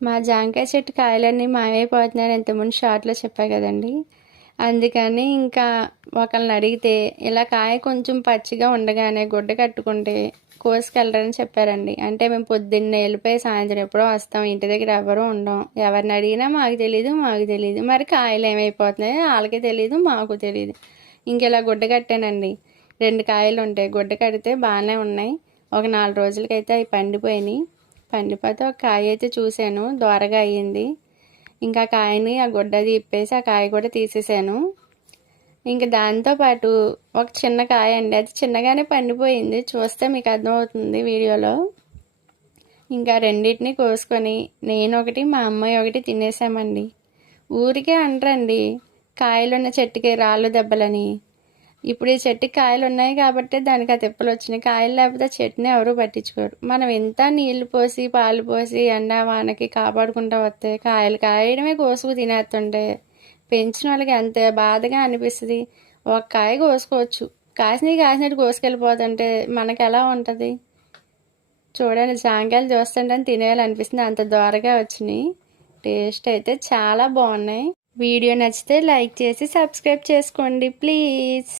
మా జాంకాయ చెట్టు కాయలన్నీ మాయమైపోతున్నాయని ఇంతకుముందు షార్ట్లో చెప్పా కదండి. అందుకని ఇంకా ఒకళ్ళని అడిగితే ఇలా కాయ కొంచెం పచ్చిగా ఉండగానే గుడ్డ కట్టుకుంటే కోసుకెళ్ళరని చెప్పారండి. అంటే మేము పొద్దున్నే వెళ్ళిపోయి సాయంత్రం ఎప్పుడో వస్తాం, ఇంటి దగ్గర ఎవరూ ఉండం. ఎవరిని అడిగినా మాకు తెలియదు. మరి కాయలు ఏమైపోతున్నాయో వాళ్ళకి తెలియదు, మాకు తెలియదు. ఇంక ఇలా గుడ్డ కట్టానండి. 2 కాయలు ఉంటాయి. గుడ్డ కడితే బాగానే ఉన్నాయి. ఒక 4 రోజులకైతే అవి పండిపోయినాయి. పండిపోతే ఒక కాయ అయితే చూశాను, దోరగా అయ్యింది. ఇంకా కాయని ఆ గుడ్డది ఇప్పేసి ఆ కాయ కూడా తీసేసాను. ఇంకా దాంతోపాటు ఒక చిన్న కాయ అండి, అది చిన్నగానే పండిపోయింది. చూస్తే మీకు అర్థమవుతుంది వీడియోలో. ఇంకా రెండింటిని కోసుకొని నేను ఒకటి, మా అమ్మాయి ఒకటి తినేసామండి. ఊరికే అంటారండి కాయలున్న చెట్టుకి రాళ్ళు దెబ్బలని. ఇప్పుడు ఈ చెట్టుకి కాయలు ఉన్నాయి కాబట్టి దానికి ఆ తిప్పలు వచ్చినాయి. కాయలు లేకపోతే చెట్టుని ఎవరూ పట్టించుకోరు. మనం ఎంత నీళ్లు పోసి పాలు పోసి ఎండ వానకి కాపాడుకుంటూ వస్తే కాయలు కాయడమే కోసుకు తినేస్తుంటే పెంచిన వాళ్ళకి ఎంత బాధగా అనిపిస్తుంది. ఒక కాయ కోసుకోవచ్చు, కాసినట్టు కోసుకెళ్ళిపోతుంటే మనకు ఎలా ఉంటుంది చూడండి. జాంకాయలు చూస్తుంటే తినేయాలనిపిస్తుంది, అంత దోరగా వచ్చినాయి. టేస్ట్ అయితే చాలా బాగున్నాయి. వీడియో నచ్చితే లైక్ చేసి సబ్స్క్రైబ్ చేసుకోండి ప్లీజ్.